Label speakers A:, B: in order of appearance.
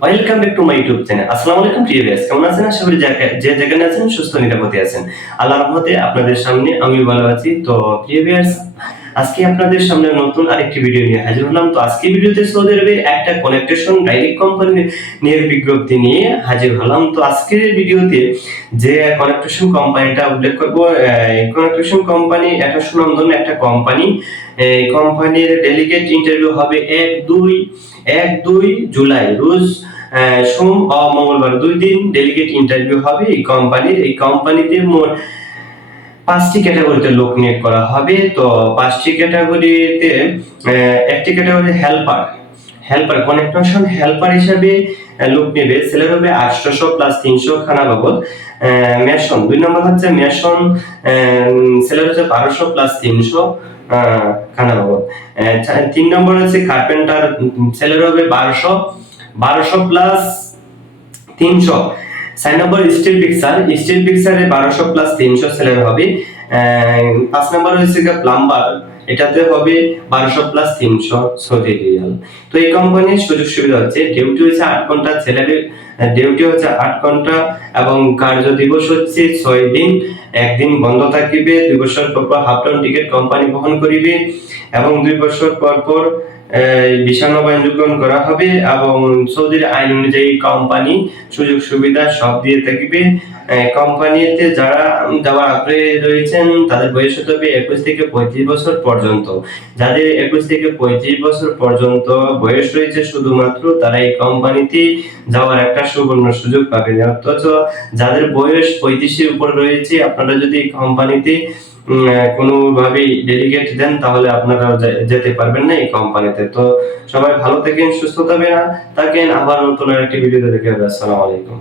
A: Welcome my আলাইকুম কেমন আছেন? সুস্থ আছেন। আপনাদের সামনে আমি ভালো আছি। তো প্রিয় আজকে আপনাদের সামনে নতুন আরেকটি ভিডিও নিয়ে হাজির হলাম। তো আজকে ভিডিওতে সৌদি আরবে একটা কানেকটেশন ডাইরেক্ট কোম্পানি নিয়ে বিজ্ঞপ্তি নিয়ে হাজির হলাম। তো আজকের ভিডিওতে যে কানেকটেশন কোম্পানিটা উল্লেখ করব কানেকটেশন কোম্পানি একটা সুনামধন্য একটা কোম্পানি এই কোম্পানির ডেলিগেট ইন্টারভিউ হবে এক দুই এক দুই জুলাই, রোজ সোম ও মঙ্গলবার দুই দিন ডেলিগেট ইন্টারভিউ হবে এই কোম্পানির এই কোম্পানিতে মোট পাঁচটি ক্যাটাগরিতে লোক নিয়োগ করা হবে। তো পাঁচটি ক্যাটাগরিতে একটি category helper helper connection helper হিসাবে লোক নেবে। ছেলে হবে আটশোশো প্লাস তিনশো খানা বাবদ। মেশন দুই নম্বর হচ্ছে মেশন ছেলে হচ্ছে বারোশো প্লাস তিনশো খানা বাবদ। তিন নম্বর হচ্ছে কার্পেন্টার ছেলের হবে বারোশো। বারোশো প্লাস তিনশো। চার নম্বর স্টিল পিকচার স্টিল পিকচারে বারোশো প্লাস তিনশো সেলের হবে। পাঁচ নম্বর হচ্ছে প্লাম্বার এটাতে হবে বারোশো প্লাস তিনশো সৌদি রিয়াল তো এই কোম্পানির সুযোগ সুবিধা হচ্ছে ডিউটি হচ্ছে আট ঘণ্টা স্যালারি ডিউটি হচ্ছে আট ঘণ্টা এবং কার্য দিবস হচ্ছে ছয় দিন। একদিন বন্ধ থাকিবে, দুই বছর পর হাফ টাউন টিকিট কোম্পানি বহন করিবে এবং দুই বছর পর পর ভিসা নবায়ন করা হবে এবং সৌদির আইন অনুযায়ী কোম্পানি সুযোগ সুবিধা সব দিয়ে থাকবে। কোম্পানিতে যারা যাওয়ার আগ্রহী রয়েছেন, তাদের বয়স হতে হবে একুশ থেকে পঁয়ত্রিশ বছর পর্যন্ত। যাদের একুশ থেকে পঁয়ত্রিশ বছর পর্যন্ত বয়স রয়েছে, শুধুমাত্র তারা এই কোম্পানিতে যাওয়ার একটা সুবর্ণ সুযোগ পাবেন। অথচ যাদের বয়স পঁয়ত্রিশের উপর রয়েছে, আপনারা যদি কোম্পানিতে কোনোভাবে ডেলিগেট দেন, তাহলে আপনারা যেতে পারবেন না এই কোম্পানিতে। তো সবাই ভালো থাকেন, সুস্থ থাকবেন। থাকেন, আবার নতুন আরেকটি ভিডিওতে দেখে আসসালামু আলাইকুম।